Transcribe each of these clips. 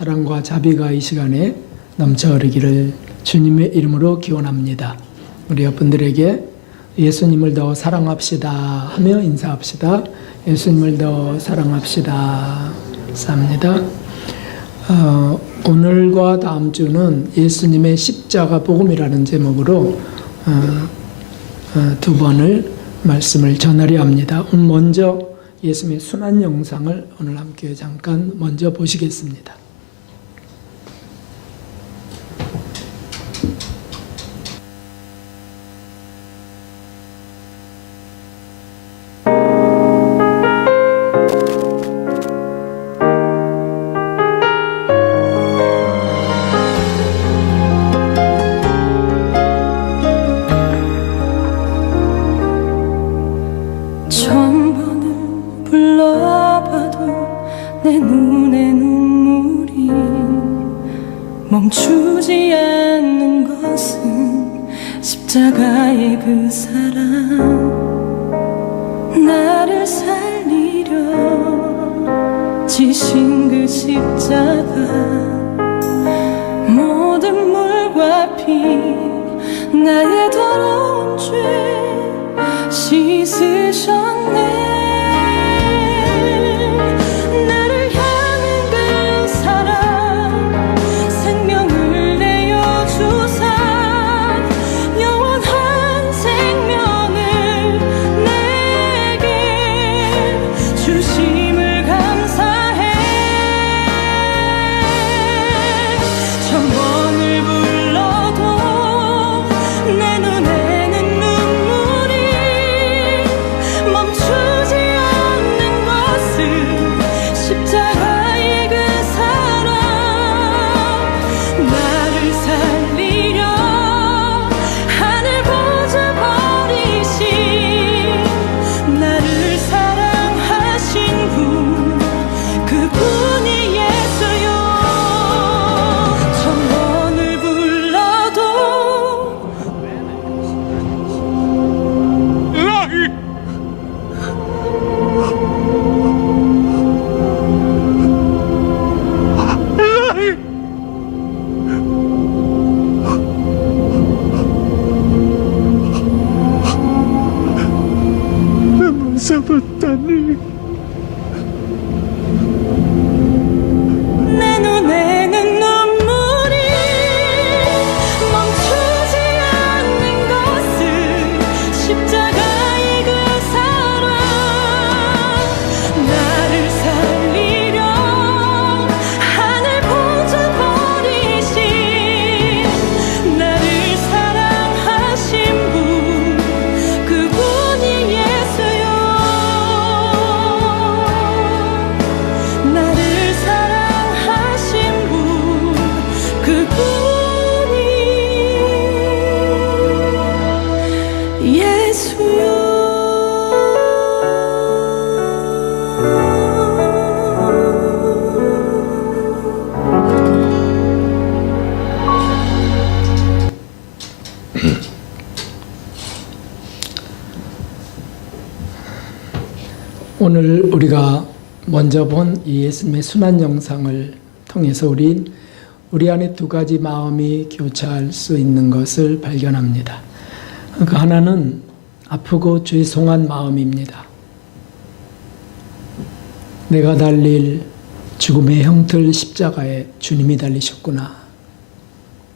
사랑과 자비가 이 시간에 넘쳐 흐르기를 주님의 이름으로 기원합니다. 우리 여러분들에게 예수님을 더 사랑합시다 하며 인사합시다. 예수님을 더 사랑합시다. 감사합니다. 오늘과 다음 주는 예수님의 십자가 복음이라는 제목으로 두 번을 말씀을 전하려 합니다. 오늘 먼저 예수님의 순환 영상을 오늘 함께 잠깐 먼저 보시겠습니다. 멈추지 않는 것은 십자가의 그 사랑, 나를 살리려 지신 그 십자가, 모든 물과 피 나의 더러운 죄 씻으셨네. 잡았다니. 내 눈에는 눈물이 멈추지 않는 것은 십자가의 그 사랑, 나를 살리려 하늘 보좌 버리신, 나를 사랑하신 분, 그분이 예수요. 나를 사랑하신 분, 그분이 예수요. 오늘 우리가 먼저 본 이 예수님의 순환 영상을 통해서 우리 안에 두 가지 마음이 교차할 수 있는 것을 발견합니다. 그 하나는 아프고 죄송한 마음입니다. 내가 달릴 죽음의 형틀 십자가에 주님이 달리셨구나.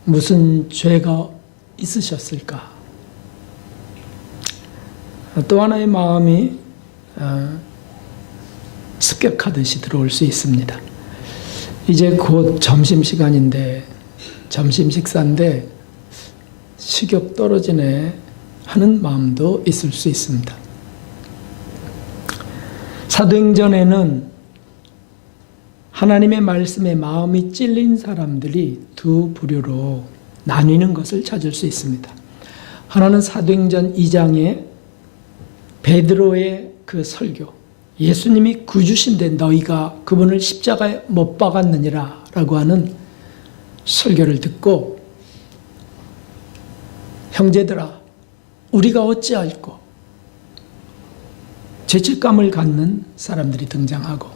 무슨 죄가 있으셨을까? 또 하나의 마음이 습격하듯이 들어올 수 있습니다. 이제 곧 점심시간인데, 점심 식사인데 식욕 떨어지네 하는 마음도 있을 수 있습니다. 사도행전에는 하나님의 말씀에 마음이 찔린 사람들이 두 부류로 나뉘는 것을 찾을 수 있습니다. 하나는 사도행전 2장에 베드로의 그 설교, 예수님이 구주신데 너희가 그분을 십자가에 못 박았느니라 라고 하는 설교를 듣고, 형제들아 우리가 어찌할꼬 죄책감을 갖는 사람들이 등장하고,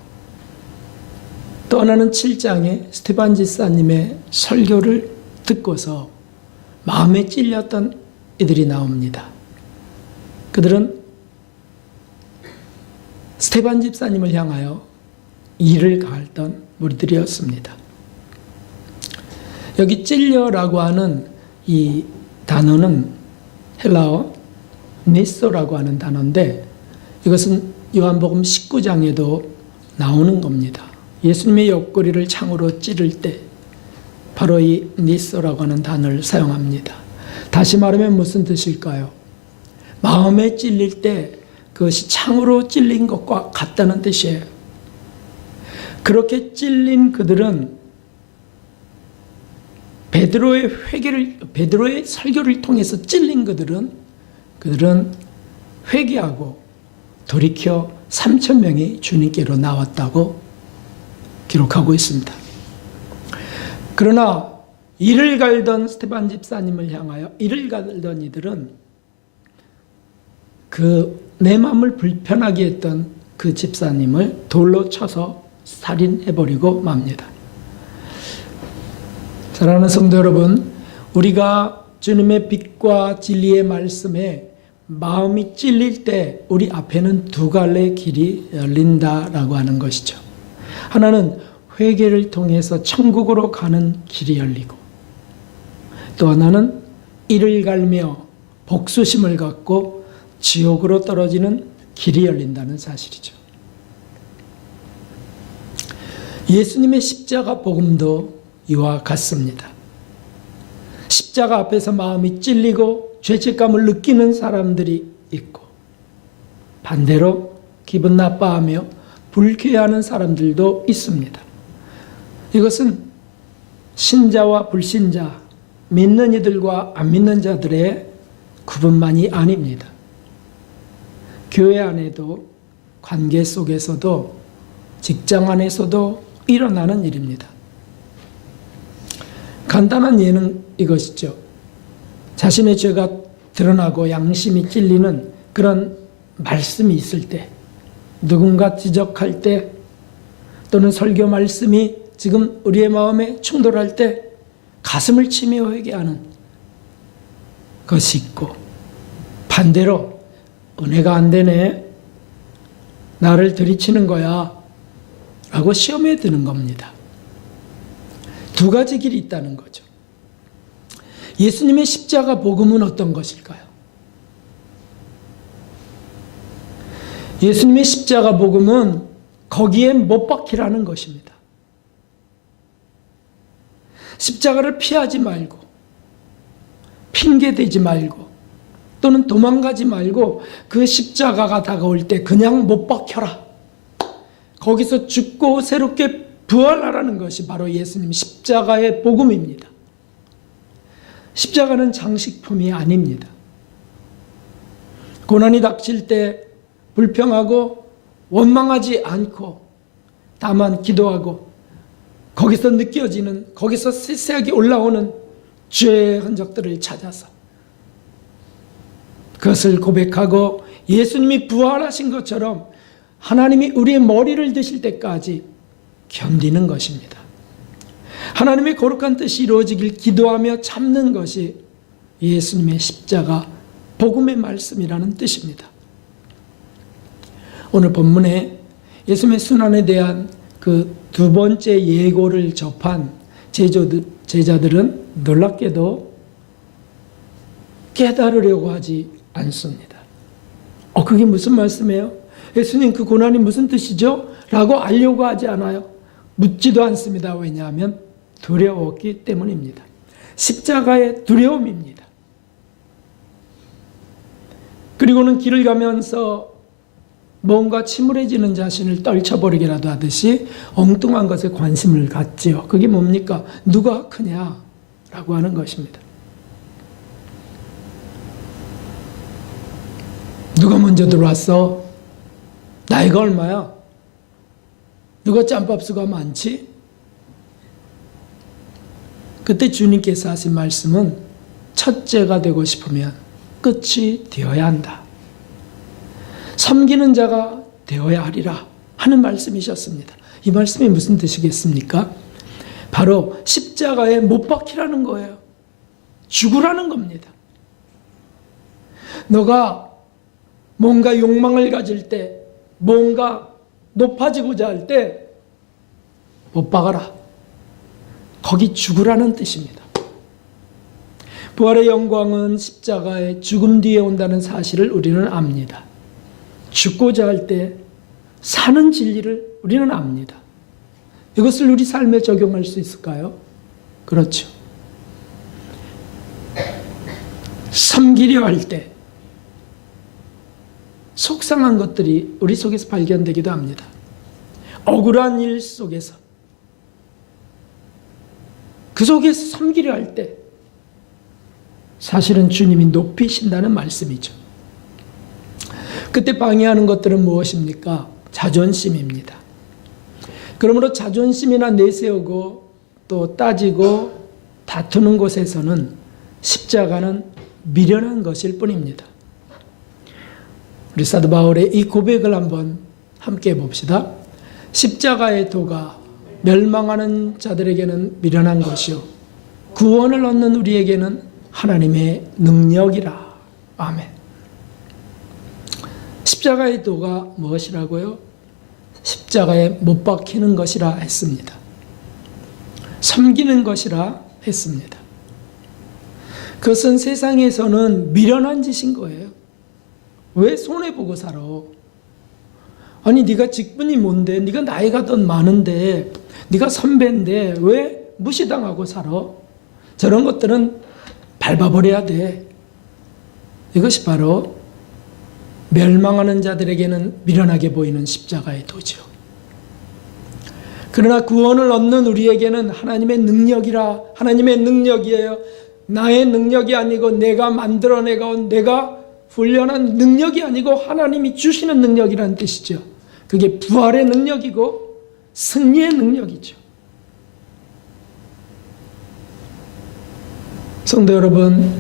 또 하나는 7장에 스테반 집사님의 설교를 듣고서 마음에 찔렸던 이들이 나옵니다. 그들은 스테반 집사님을 향하여 이를 가했던 무리들이었습니다. 여기 찔려라고 하는 이 단어는 헬라어 니소라고 하는 단어인데 이것은 요한복음 19장에도 나오는 겁니다. 예수님의 옆구리를 창으로 찌를 때 바로 이 니소라고 하는 단어를 사용합니다. 다시 말하면 무슨 뜻일까요? 마음에 찔릴 때 그것이 창으로 찔린 것과 같다는 뜻이에요. 그렇게 찔린 그들은 베드로의 설교를 통해서 찔린 그들은 회개하고 돌이켜 3,000명이 주님께로 나왔다고 기록하고 있습니다. 그러나 이를 갈던 스테반 집사님을 향하여 이를 갈던 이들은 내 마음을 불편하게 했던 그 집사님을 돌로 쳐서 살인해버리고 맙니다. 사랑하는 성도 여러분, 우리가 주님의 빛과 진리의 말씀에 마음이 찔릴 때 우리 앞에는 두 갈래의 길이 열린다라고 하는 것이죠. 하나는 회개를 통해서 천국으로 가는 길이 열리고 또 하나는 이를 갈며 복수심을 갖고 지옥으로 떨어지는 길이 열린다는 사실이죠. 예수님의 십자가 복음도 이와 같습니다. 십자가 앞에서 마음이 찔리고 죄책감을 느끼는 사람들이 있고 반대로 기분 나빠하며 불쾌해하는 사람들도 있습니다. 이것은 신자와 불신자, 믿는 이들과 안 믿는 자들의 구분만이 아닙니다. 교회 안에도 관계 속에서도 직장 안에서도 일어나는 일입니다. 간단한 예는 이것이죠. 자신의 죄가 드러나고 양심이 찔리는 그런 말씀이 있을 때, 누군가 지적할 때, 또는 설교 말씀이 지금 우리의 마음에 충돌할 때 가슴을 치며 회개하는 것이 있고, 반대로 은혜가 안 되네, 나를 들이치는 거야 라고 시험에 드는 겁니다. 두 가지 길이 있다는 거죠. 예수님의 십자가 복음은 어떤 것일까요? 예수님의 십자가 복음은 거기에 못 박히라는 것입니다. 십자가를 피하지 말고, 핑계대지 말고, 또는 도망가지 말고 그 십자가가 다가올 때 그냥 못 박혀라. 거기서 죽고 새롭게 부활하라는 것이 바로 예수님 십자가의 복음입니다. 십자가는 장식품이 아닙니다. 고난이 닥칠 때 불평하고 원망하지 않고 다만 기도하고 거기서 느껴지는, 거기서 세세하게 올라오는 죄의 흔적들을 찾아서 그것을 고백하고 예수님이 부활하신 것처럼 하나님이 우리의 머리를 드실 때까지 견디는 것입니다. 하나님의 거룩한 뜻이 이루어지길 기도하며 참는 것이 예수님의 십자가 복음의 말씀이라는 뜻입니다. 오늘 본문에 예수님의 순환에 대한 그 두 번째 예고를 접한 제자들은 놀랍게도 깨달으려고 하지 않습니다. 그게 무슨 말씀이에요? 예수님 그 고난이 무슨 뜻이죠? 라고 알려고 하지 않아요. 묻지도 않습니다. 왜냐하면 두려웠기 때문입니다. 십자가의 두려움입니다. 그리고는 길을 가면서 뭔가 침울해지는 자신을 떨쳐버리기라도 하듯이 엉뚱한 것에 관심을 갖지요. 그게 뭡니까? 누가 크냐라고 하는 것입니다. 누가 먼저 들어왔어? 나이가 얼마야? 누가 짬밥수가 많지? 그때 주님께서 하신 말씀은 첫째가 되고 싶으면 끝이 되어야 한다. 섬기는 자가 되어야 하리라 하는 말씀이셨습니다. 이 말씀이 무슨 뜻이겠습니까? 바로 십자가에 못 박히라는 거예요. 죽으라는 겁니다. 너가 뭔가 욕망을 가질 때, 뭔가 높아지고자 할 때 못 박아라. 거기 죽으라는 뜻입니다. 부활의 영광은 십자가의 죽음 뒤에 온다는 사실을 우리는 압니다. 죽고자 할 때 사는 진리를 우리는 압니다. 이것을 우리 삶에 적용할 수 있을까요? 그렇죠. 섬기려 할 때 속상한 것들이 우리 속에서 발견되기도 합니다. 억울한 일 속에서, 그 속에서 섬기려 할 때 사실은 주님이 높이신다는 말씀이죠. 그때 방해하는 것들은 무엇입니까? 자존심입니다. 그러므로 자존심이나 내세우고 또 따지고 다투는 곳에서는 십자가는 미련한 것일 뿐입니다. 우리 사도 바울의 이 고백을 한번 함께 봅시다. 십자가의 도가 멸망하는 자들에게는 미련한 것이요 구원을 얻는 우리에게는 하나님의 능력이라. 아멘. 십자가의 도가 무엇이라고요? 십자가에 못 박히는 것이라 했습니다. 섬기는 것이라 했습니다. 그것은 세상에서는 미련한 짓인 거예요. 왜 손해보고 살아? 아니 네가 직분이 뭔데? 네가 나이가 더 많은데, 네가 선배인데 왜 무시당하고 살아? 저런 것들은 밟아버려야 돼. 이것이 바로 멸망하는 자들에게는 미련하게 보이는 십자가의 도죠. 그러나 구원을 얻는 우리에게는 하나님의 능력이라. 하나님의 능력이에요. 나의 능력이 아니고 내가 만들어내고 내가 훈련한 능력이 아니고 하나님이 주시는 능력이라는 뜻이죠. 그게 부활의 능력이고 승리의 능력이죠. 성도 여러분,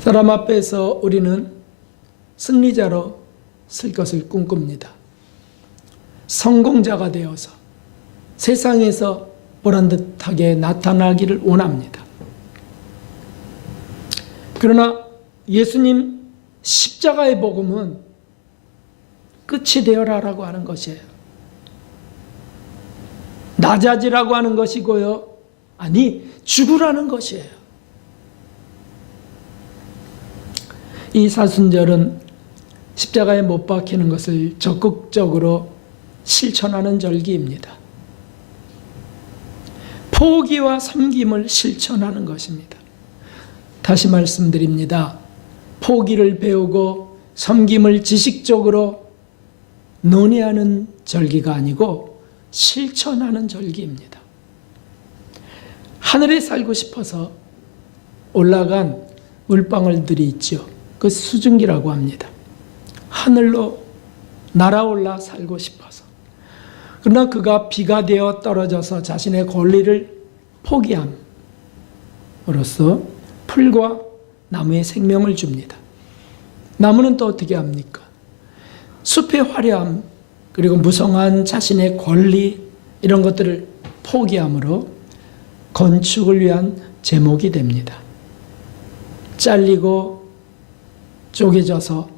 사람 앞에서 우리는 승리자로 쓸 것을 꿈꿉니다. 성공자가 되어서 세상에서 보란듯하게 나타나기를 원합니다. 그러나 예수님 십자가의 복음은 끝이 되어라라고 하는 것이에요. 낮아지라고 하는 것이고요. 아니, 죽으라는 것이에요. 이 사순절은 십자가에 못 박히는 것을 적극적으로 실천하는 절기입니다. 포기와 섬김을 실천하는 것입니다. 다시 말씀드립니다. 포기를 배우고 섬김을 지식적으로 논의하는 절기가 아니고 실천하는 절기입니다. 하늘에 살고 싶어서 올라간 물방울들이 있죠. 그 수증기라고 합니다. 하늘로 날아올라 살고 싶어서. 그러나 그가 비가 되어 떨어져서 자신의 권리를 포기함으로써 풀과 나무에 생명을 줍니다. 나무는 또 어떻게 합니까? 숲의 화려함, 그리고 무성한 자신의 권리, 이런 것들을 포기함으로 건축을 위한 제목이 됩니다. 잘리고 쪼개져서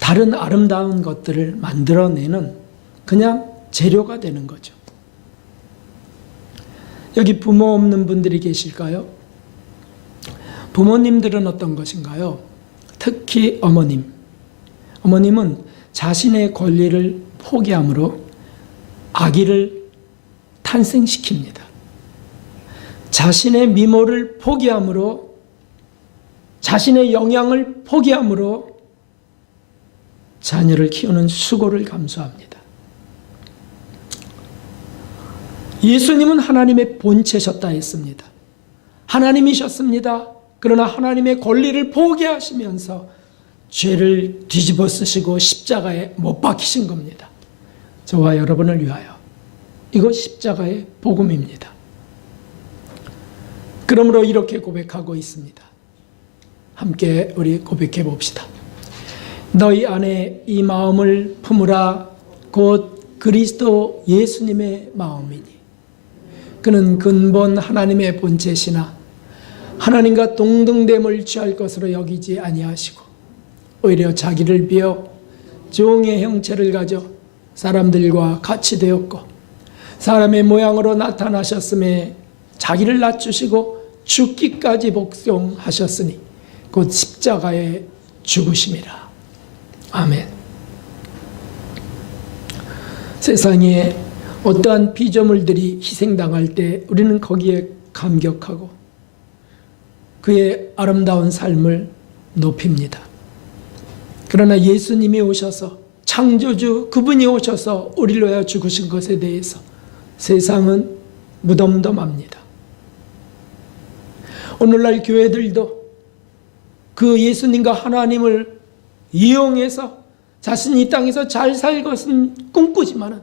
다른 아름다운 것들을 만들어내는 그냥 재료가 되는 거죠. 여기 부모 없는 분들이 계실까요? 부모님들은 어떤 것인가요? 특히 어머님. 어머님은 자신의 권리를 포기함으로 아기를 탄생시킵니다. 자신의 미모를 포기함으로, 자신의 영향을 포기함으로 자녀를 키우는 수고를 감수합니다. 예수님은 하나님의 본체셨다 했습니다. 하나님이셨습니다. 그러나 하나님의 권리를 포기하시면서 죄를 뒤집어 쓰시고 십자가에 못 박히신 겁니다. 저와 여러분을 위하여. 이것 십자가의 복음입니다. 그러므로 이렇게 고백하고 있습니다. 함께 우리 고백해 봅시다. 너희 안에 이 마음을 품으라. 곧 그리스도 예수님의 마음이니 그는 근본 하나님의 본체시나 하나님과 동등됨을 취할 것으로 여기지 아니하시고 오히려 자기를 비어 종의 형체를 가져 사람들과 같이 되었고 사람의 모양으로 나타나셨음에 자기를 낮추시고 죽기까지 복종하셨으니 곧 십자가에 죽으심이라. 아멘. 세상에 어떠한 피조물들이 희생당할 때 우리는 거기에 감격하고 그의 아름다운 삶을 높입니다. 그러나 예수님이 오셔서 창조주 그분이 오셔서 우리를 위하여 죽으신 것에 대해서 세상은 무덤덤합니다. 오늘날 교회들도 그 예수님과 하나님을 이용해서 자신이 이 땅에서 잘 살 것은 꿈꾸지만은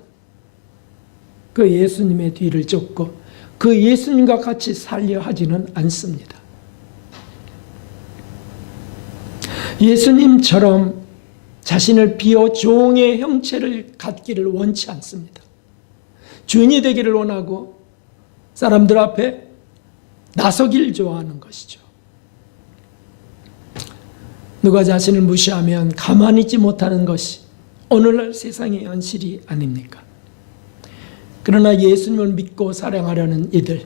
그 예수님의 뒤를 쫓고 그 예수님과 같이 살려 하지는 않습니다. 예수님처럼 자신을 비워 종의 형체를 갖기를 원치 않습니다. 주인이 되기를 원하고 사람들 앞에 나서길 좋아하는 것이죠. 누가 자신을 무시하면 가만히 있지 못하는 것이 오늘날 세상의 현실이 아닙니까? 그러나 예수님을 믿고 사랑하려는 이들,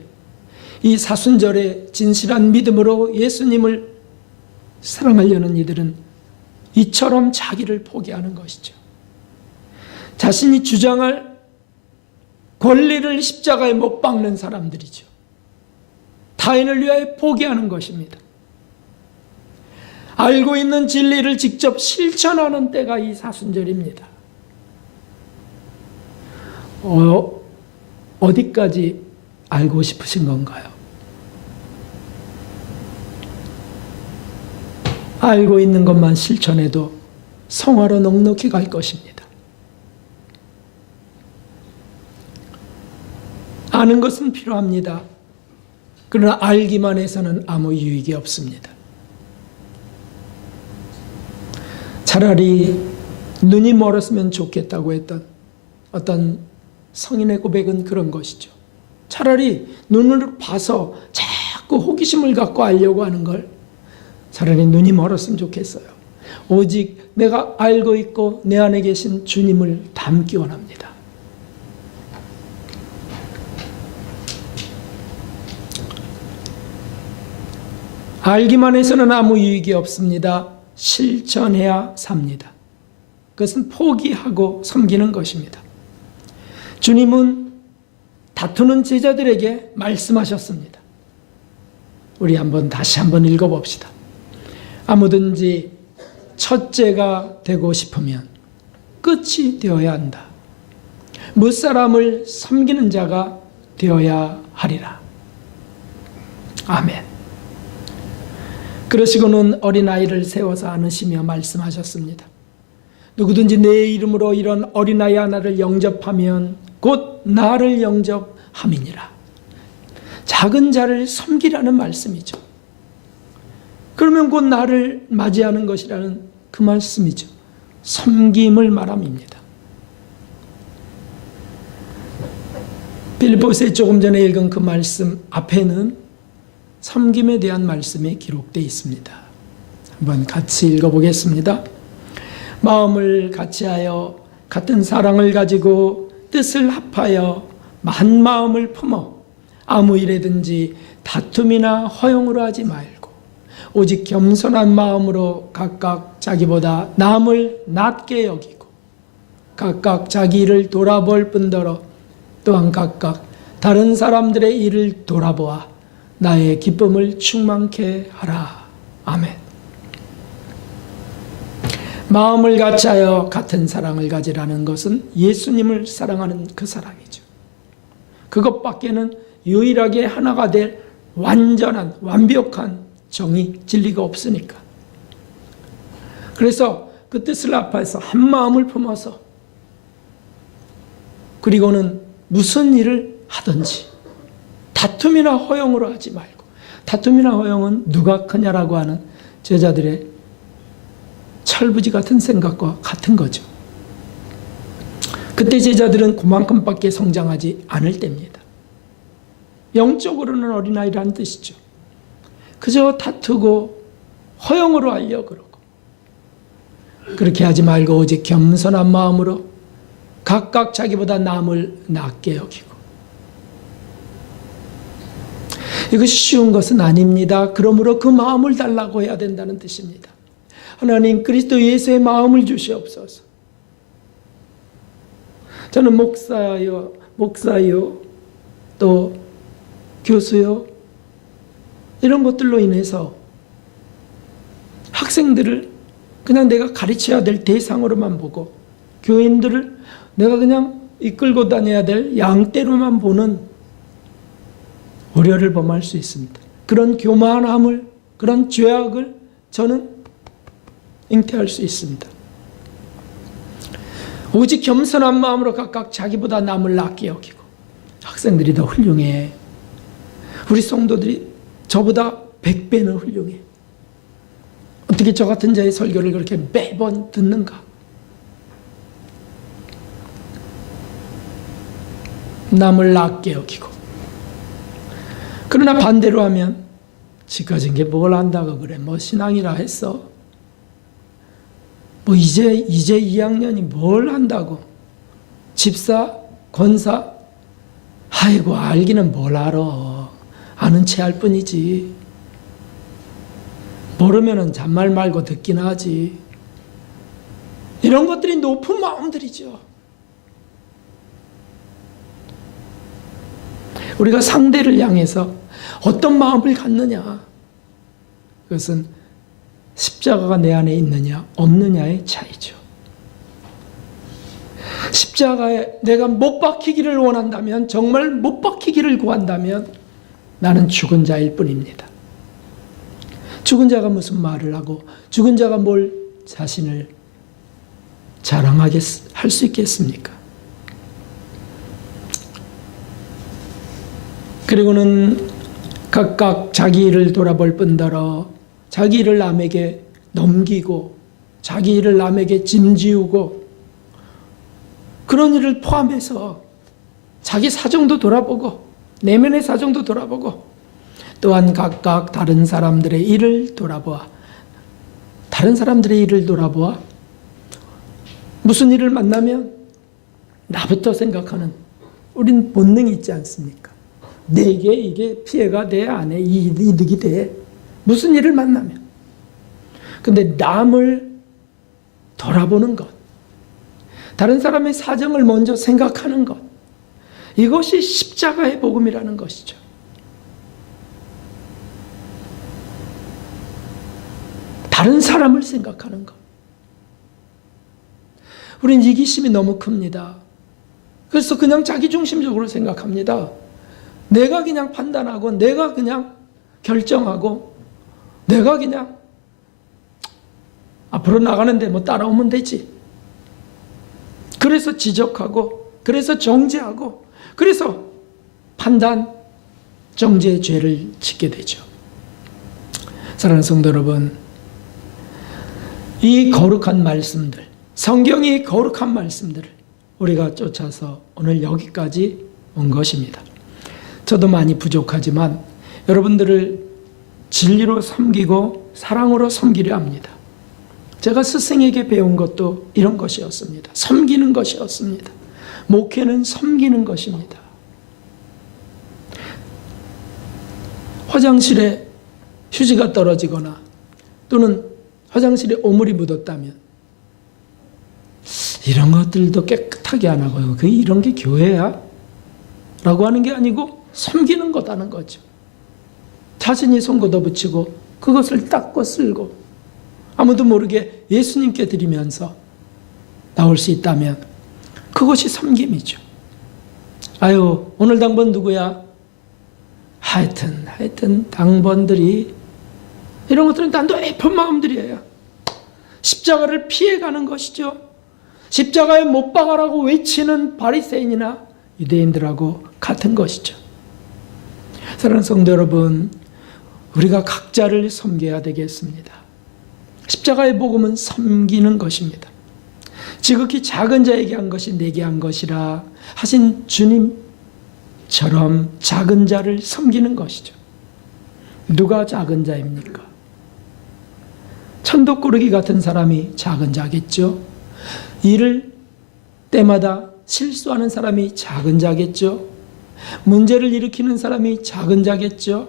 이 사순절에 진실한 믿음으로 예수님을 사랑하려는 이들은 이처럼 자기를 포기하는 것이죠. 자신이 주장할 권리를 십자가에 못 박는 사람들이죠. 타인을 위하여 포기하는 것입니다. 알고 있는 진리를 직접 실천하는 때가 이 사순절입니다. 어디까지 알고 싶으신 건가요? 알고 있는 것만 실천해도 성화로 넉넉히 갈 것입니다. 아는 것은 필요합니다. 그러나 알기만 해서는 아무 유익이 없습니다. 차라리 눈이 멀었으면 좋겠다고 했던 어떤 성인의 고백은 그런 것이죠. 차라리 눈으로 봐서 자꾸 호기심을 갖고 알려고 하는 걸 차라리 눈이 멀었으면 좋겠어요. 오직 내가 알고 있고 내 안에 계신 주님을 닮기 원합니다. 알기만 해서는 아무 유익이 없습니다. 실천해야 삽니다. 그것은 포기하고 섬기는 것입니다. 주님은 다투는 제자들에게 말씀하셨습니다. 우리 다시 한번 읽어봅시다. 아무든지 첫째가 되고 싶으면 끝이 되어야 한다. 무사람을 섬기는 자가 되어야 하리라. 아멘. 그러시고는 어린아이를 세워서 안으시며 말씀하셨습니다. 누구든지 내 이름으로 이런 어린아이 하나를 영접하면 곧 나를 영접함이니라. 작은 자를 섬기라는 말씀이죠. 그러면 곧 나를 맞이하는 것이라는 그 말씀이죠. 섬김을 말함입니다. 빌립보서에 조금 전에 읽은 그 말씀 앞에는 섬김에 대한 말씀이 기록되어 있습니다. 한번 같이 읽어보겠습니다. 마음을 같이하여 같은 사랑을 가지고 뜻을 합하여 한 마음을 품어 아무 일에든지 다툼이나 허용으로 하지 말고 오직 겸손한 마음으로 각각 자기보다 남을 낮게 여기고 각각 자기 일을 돌아볼 뿐더러 또한 각각 다른 사람들의 일을 돌아보아 나의 기쁨을 충만케 하라. 아멘. 마음을 같이하여 같은 사랑을 가지라는 것은 예수님을 사랑하는 그 사랑이죠. 그것밖에는 유일하게 하나가 될 완전한 완벽한 정의, 진리가 없으니까. 그래서 그 뜻을 합해서 한 마음을 품어서 그리고는 무슨 일을 하든지 다툼이나 허용으로 하지 말고, 다툼이나 허용은 누가 크냐라고 하는 제자들의 철부지 같은 생각과 같은 거죠. 그때 제자들은 그만큼밖에 성장하지 않을 때입니다. 영적으로는 어린아이라는 뜻이죠. 그저 다투고 허영으로 하려고 그러고, 그렇게 하지 말고 오직 겸손한 마음으로 각각 자기보다 남을 낮게 여기고. 이것이 쉬운 것은 아닙니다. 그러므로 그 마음을 달라고 해야 된다는 뜻입니다. 하나님 그리스도 예수의 마음을 주시옵소서. 저는 목사요, 또 교수요, 이런 것들로 인해서 학생들을 그냥 내가 가르쳐야 될 대상으로만 보고, 교인들을 내가 그냥 이끌고 다녀야 될 양떼로만 보는 우려를 범할 수 있습니다. 그런 교만함을, 그런 죄악을 저는 잉태할 수 있습니다. 오직 겸손한 마음으로 각각 자기보다 남을 낮게 여기고. 학생들이 더 훌륭해. 우리 성도들이 저보다 100배는 훌륭해. 어떻게 저 같은 자의 설교를 그렇게 매번 듣는가? 남을 낮게 여기고. 그러나 반대로 하면 지 가진 게 뭘 안다고 그래. 뭐 신앙이라 했어. 뭐 이제 2학년이 뭘 한다고. 집사, 권사, 아이고 알기는 뭘 알아. 아는 체 할 뿐이지. 모르면은 잔말 말고 듣긴 하지. 이런 것들이 높은 마음들이죠. 우리가 상대를 향해서 어떤 마음을 갖느냐, 그것은 십자가가 내 안에 있느냐 없느냐의 차이죠. 십자가에 내가 못 박히기를 원한다면, 정말 못 박히기를 구한다면 나는 죽은 자일 뿐입니다. 죽은 자가 무슨 말을 하고, 죽은 자가 뭘 자신을 자랑하게 할 수 있겠습니까? 그리고는 각각 자기 일을 돌아볼 뿐더러 자기 일을 남에게 넘기고, 자기 일을 남에게 짐지우고, 그런 일을 포함해서 자기 사정도 돌아보고, 내면의 사정도 돌아보고, 또한 각각 다른 사람들의 일을 돌아보아, 다른 사람들의 일을 돌아보아 무슨 일을 만나면 나부터 생각하는, 우린 본능이 있지 않습니까? 내게 이게 피해가 돼, 안 해, 이득이 돼. 무슨 일을 만나면. 근데 남을 돌아보는 것, 다른 사람의 사정을 먼저 생각하는 것, 이것이 십자가의 복음이라는 것이죠. 다른 사람을 생각하는 것. 우린 이기심이 너무 큽니다. 그래서 그냥 자기중심적으로 생각합니다. 내가 그냥 판단하고, 내가 그냥 결정하고, 내가 그냥 앞으로 나가는데 뭐 따라오면 되지. 그래서 지적하고, 그래서 정죄하고, 그래서 판단, 정죄의 죄를 짓게 되죠. 사랑하는 성도 여러분, 이 거룩한 말씀들, 성경이 거룩한 말씀들을 우리가 쫓아서 오늘 여기까지 온 것입니다. 저도 많이 부족하지만 여러분들을 진리로 섬기고 사랑으로 섬기려 합니다. 제가 스승에게 배운 것도 이런 것이었습니다. 섬기는 것이었습니다. 목회는 섬기는 것입니다. 화장실에 휴지가 떨어지거나 또는 화장실에 오물이 묻었다면 이런 것들도 깨끗하게 안 하고, 그게 이런 게 교회야? 라고 하는 게 아니고 섬기는 거다는 거죠. 자신이 손 걷어붙이고 그것을 닦고 쓸고 아무도 모르게 예수님께 드리면서 나올 수 있다면 그것이 섬김이죠. 아유, 오늘 당번 누구야? 하여튼 당번들이, 이런 것들은 다 높은 마음들이에요. 십자가를 피해가는 것이죠. 십자가에 못 박아라고 외치는 바리새인이나 유대인들하고 같은 것이죠. 사랑하는 성도 여러분, 우리가 각자를 섬겨야 되겠습니다. 십자가의 복음은 섬기는 것입니다. 지극히 작은 자에게 한 것이 내게 한 것이라 하신 주님처럼 작은 자를 섬기는 것이죠. 누가 작은 자입니까? 천도꾸러기 같은 사람이 작은 자겠죠. 일을 때마다 실수하는 사람이 작은 자겠죠. 문제를 일으키는 사람이 작은 자겠죠.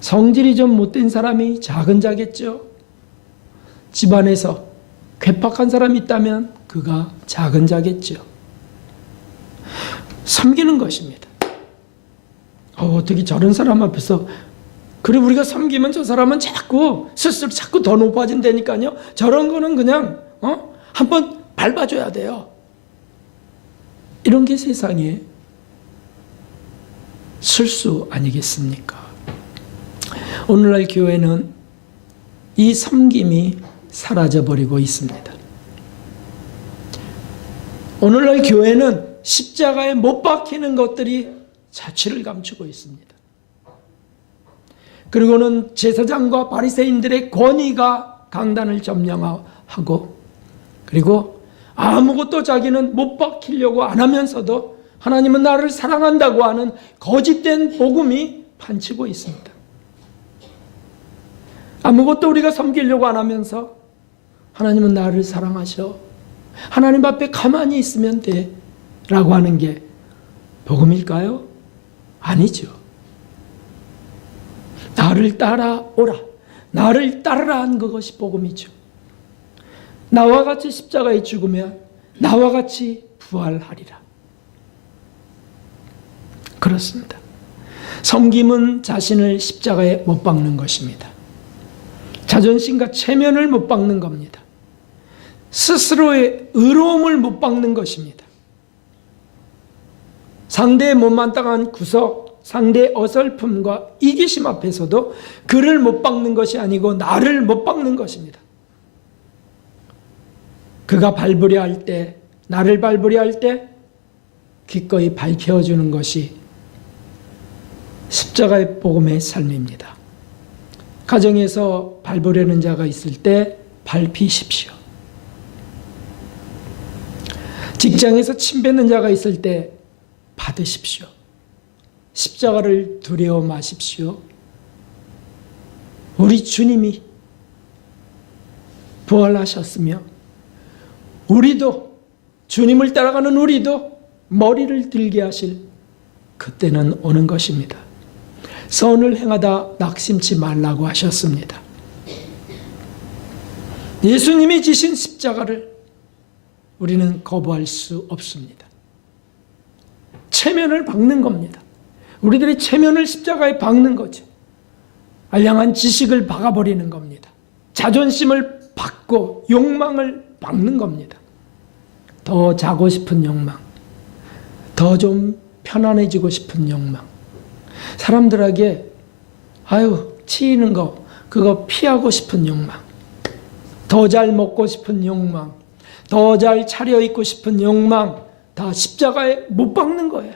성질이 좀 못된 사람이 작은 자겠죠. 집안에서 괴팍한 사람이 있다면 그가 작은 자겠죠. 섬기는 것입니다. 어떻게 저런 사람 앞에서, 그래 우리가 섬기면 저 사람은 자꾸 스스로 자꾸 더 높아진다니까요. 저런 거는 그냥 한번 밟아줘야 돼요. 이런 게 세상에 실수 아니겠습니까? 오늘날 교회는 이 섬김이 사라져버리고 있습니다. 오늘날 교회는 십자가에 못 박히는 것들이 자취를 감추고 있습니다. 그리고는 제사장과 바리새인들의 권위가 강단을 점령하고, 그리고 아무것도 자기는 못 박히려고 안 하면서도 하나님은 나를 사랑한다고 하는 거짓된 복음이 판치고 있습니다. 아무것도 우리가 섬기려고 안 하면서 하나님은 나를 사랑하셔, 하나님 앞에 가만히 있으면 돼 라고 하는 게 복음일까요? 아니죠. 나를 따라오라, 나를 따르라 한 그것이 복음이죠. 나와 같이 십자가에 죽으면 나와 같이 부활하리라. 그렇습니다. 섬김은 자신을 십자가에 못 박는 것입니다. 자존심과 체면을 못 박는 겁니다. 스스로의 의로움을 못 박는 것입니다. 상대의 못마땅한 구석, 상대의 어설픔과 이기심 앞에서도 그를 못 박는 것이 아니고 나를 못 박는 것입니다. 그가 밟으려 할 때, 나를 밟으려 할 때 기꺼이 밝혀주는 것이 십자가의 복음의 삶입니다. 가정에서 밟으려는 자가 있을 때 밟히십시오. 직장에서 침뱉는 자가 있을 때 받으십시오. 십자가를 두려워 마십시오. 우리 주님이 부활하셨으며 우리도, 주님을 따라가는 우리도 머리를 들게 하실 그때는 오는 것입니다. 선을 행하다 낙심치 말라고 하셨습니다. 예수님이 지신 십자가를 우리는 거부할 수 없습니다. 체면을 박는 겁니다. 우리들의 체면을 십자가에 박는 거죠. 알량한 지식을 박아버리는 겁니다. 자존심을 박고 욕망을 박는 겁니다. 더 자고 싶은 욕망, 더 좀 편안해지고 싶은 욕망, 사람들에게 치이는 거 그거 피하고 싶은 욕망, 더 잘 먹고 싶은 욕망, 더 잘 차려입고 싶은 욕망, 다 십자가에 못 박는 거예요.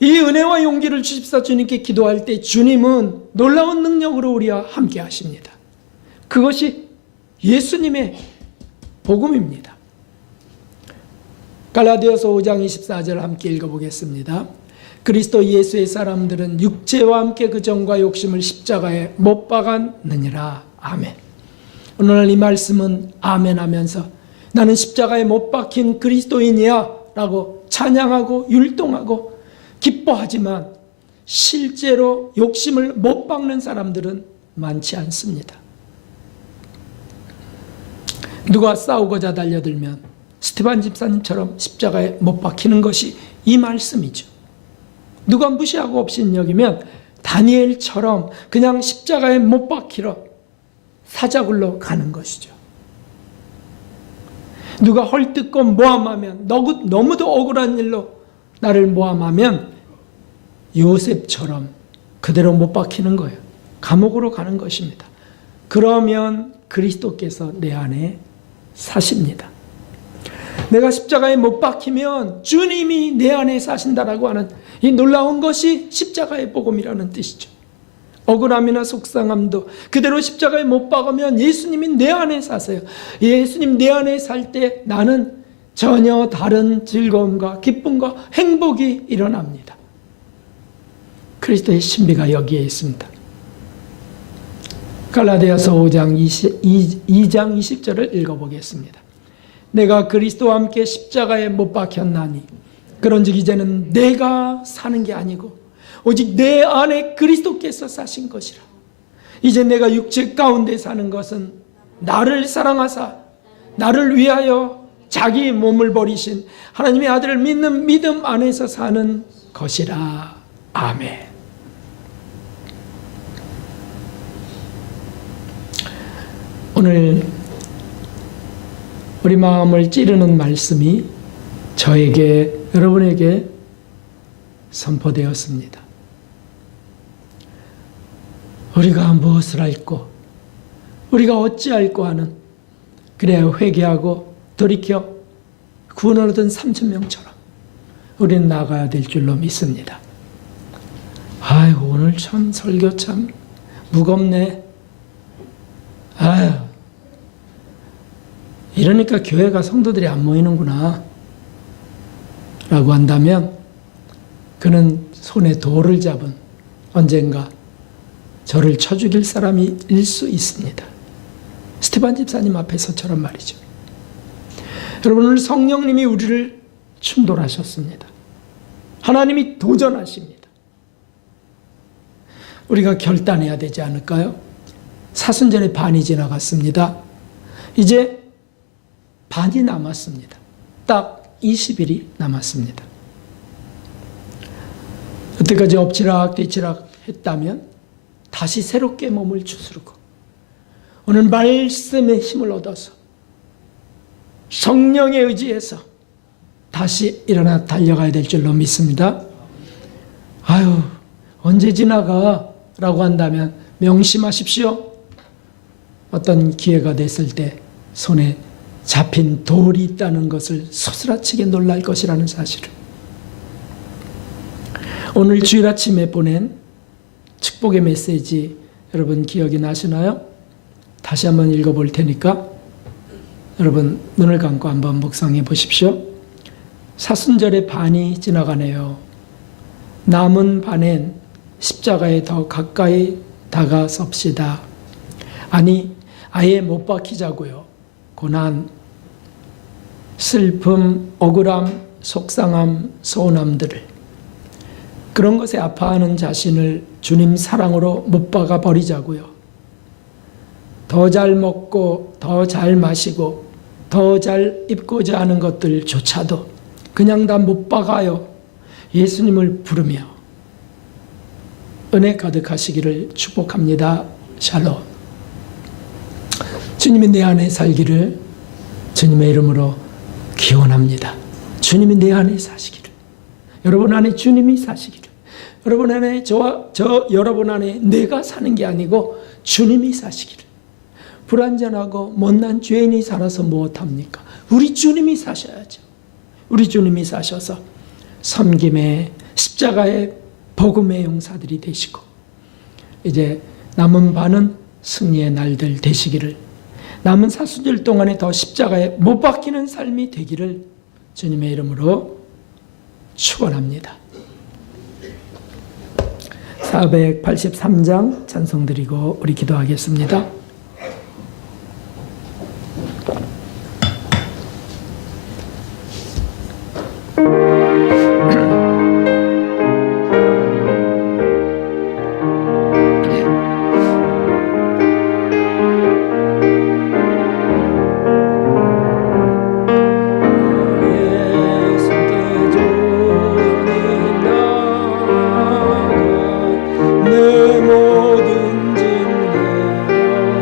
이 은혜와 용기를 주십사 주님께 기도할 때 주님은 놀라운 능력으로 우리와 함께 하십니다. 그것이 예수님의 복음입니다. 갈라디아서 5장 24절 함께 읽어보겠습니다. 그리스도 예수의 사람들은 육체와 함께 그 정과 욕심을 십자가에 못 박았느니라. 아멘. 오늘 이 말씀은 아멘 하면서 나는 십자가에 못 박힌 그리스도인이야 라고 찬양하고 율동하고 기뻐하지만 실제로 욕심을 못 박는 사람들은 많지 않습니다. 누가 싸우고자 달려들면 스테반 집사님처럼 십자가에 못 박히는 것이 이 말씀이죠. 누가 무시하고 없인 여기면 다니엘처럼 그냥 십자가에 못 박히러 사자굴로 가는 것이죠. 누가 헐뜯고 모함하면, 너무도 억울한 일로 나를 모함하면 요셉처럼 그대로 못 박히는 거예요. 감옥으로 가는 것입니다. 그러면 그리스도께서 내 안에 사십니다. 내가 십자가에 못 박히면 주님이 내 안에 사신다라고 하는 이 놀라운 것이 십자가의 복음이라는 뜻이죠. 억울함이나 속상함도 그대로 십자가에 못 박으면 예수님이 내 안에 사세요. 예수님 내 안에 살 때 나는 전혀 다른 즐거움과 기쁨과 행복이 일어납니다. 그리스도의 신비가 여기에 있습니다. 갈라디아서 5장 2장 20절을 읽어보겠습니다. 내가 그리스도와 함께 십자가에 못 박혔나니 그런즉 이제는 내가 사는 게 아니고 오직 내 안에 그리스도께서 사신 것이라. 이제 내가 육체 가운데 사는 것은 나를 사랑하사 나를 위하여 자기 몸을 버리신 하나님의 아들을 믿는 믿음 안에서 사는 것이라. 아멘. 오늘 우리 마음을 찌르는 말씀이 저에게, 여러분에게 선포되었습니다. 우리가 무엇을 할꼬, 우리가 어찌할꼬 하는, 그래야 회개하고 돌이켜 구원을 얻은 3,000명처럼 우리는 나가야 될 줄로 믿습니다. 아유, 오늘 참 설교 참 무겁네. 아유, 이러니까 교회가 성도들이 안 모이는구나 라고 한다면 그는 손에 돌을 잡은 언젠가 저를 쳐 죽일 사람일 수 있습니다. 스테반 집사님 앞에서처럼 말이죠. 여러분, 오늘 성령님이 우리를 충돌하셨습니다. 하나님이 도전하십니다. 우리가 결단해야 되지 않을까요? 사순절의 반이 지나갔습니다. 이제 반이 남았습니다. 딱 20일이 남았습니다. 여태까지 엎치락 뒤치락 했다면 다시 새롭게 몸을 추스르고 오늘 말씀의 힘을 얻어서 성령에 의지해서 다시 일어나 달려가야 될 줄로 믿습니다. 아유, 언제 지나가? 라고 한다면 명심하십시오. 어떤 기회가 됐을 때 손에 잡힌 돌이 있다는 것을 소스라치게 놀랄 것이라는 사실을. 오늘 주일 아침에 보낸 축복의 메시지 여러분 기억이 나시나요? 다시 한번 읽어볼 테니까 여러분 눈을 감고 한번 묵상해 보십시오. 사순절의 반이 지나가네요. 남은 반엔 십자가에 더 가까이 다가섭시다. 아니, 아예 못 박히자고요. 고난, 슬픔, 억울함, 속상함, 서운함들을, 그런 것에 아파하는 자신을 주님 사랑으로 못 박아 버리자고요. 더 잘 먹고 더 잘 마시고 더 잘 입고자 하는 것들조차도 그냥 다 못 박아요. 예수님을 부르며 은혜 가득하시기를 축복합니다. 샬롬. 주님이 내 안에 살기를 주님의 이름으로 기원합니다. 주님이 내 안에 사시기를, 여러분 안에 주님이 사시기를, 여러분 안에 여러분 안에 내가 사는 게 아니고 주님이 사시기를. 불완전하고 못난 죄인이 살아서 무엇합니까? 우리 주님이 사셔야죠. 우리 주님이 사셔서 섬김의 십자가의 복음의 용사들이 되시고 이제 남은 반은 승리의 날들 되시기를, 남은 사순절 동안에 더 십자가에 못 박히는 삶이 되기를 주님의 이름으로 축원합니다. 483장 찬송 드리고 우리 기도하겠습니다. 내 모든 짐 내려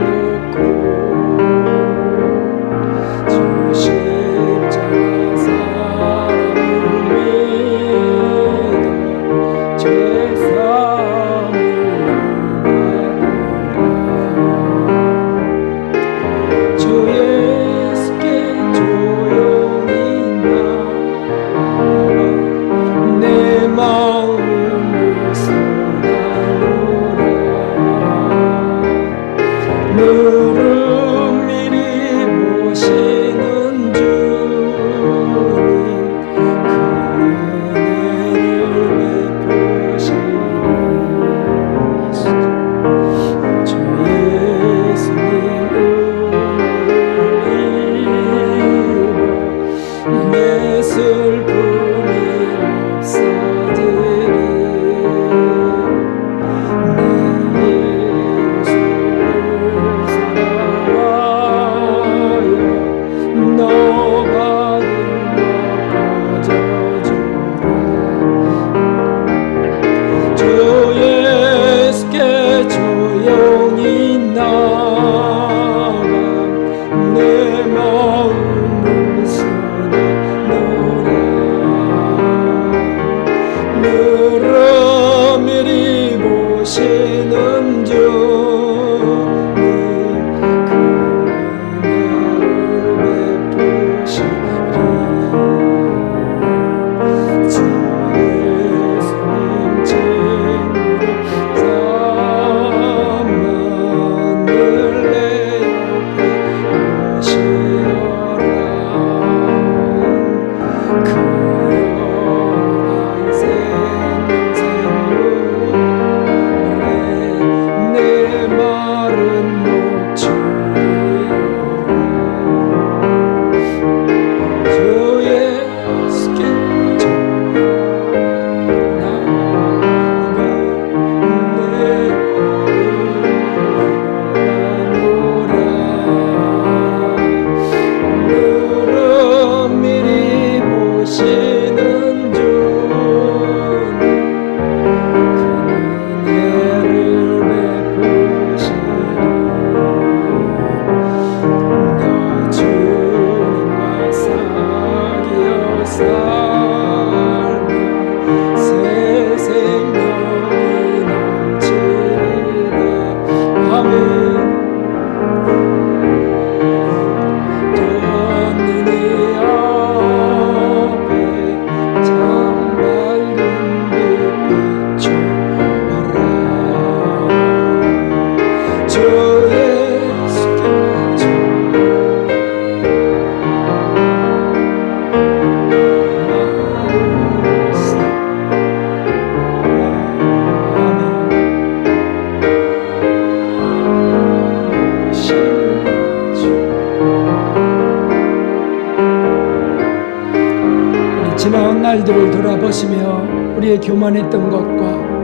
날들을 돌아보시며 우리의 교만했던 것과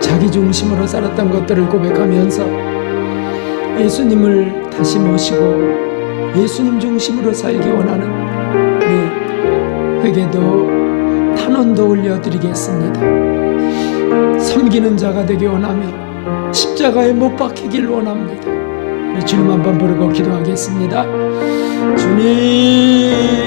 자기 중심으로 살았던 것들을 고백하면서 예수님을 다시 모시고 예수님 중심으로 살기 원하는 우리 회개도 탄원도 올려드리겠습니다. 섬기는 자가 되기 원하며 십자가에 못 박히길 원합니다. 우리 주님 한번 부르고 기도하겠습니다. 주님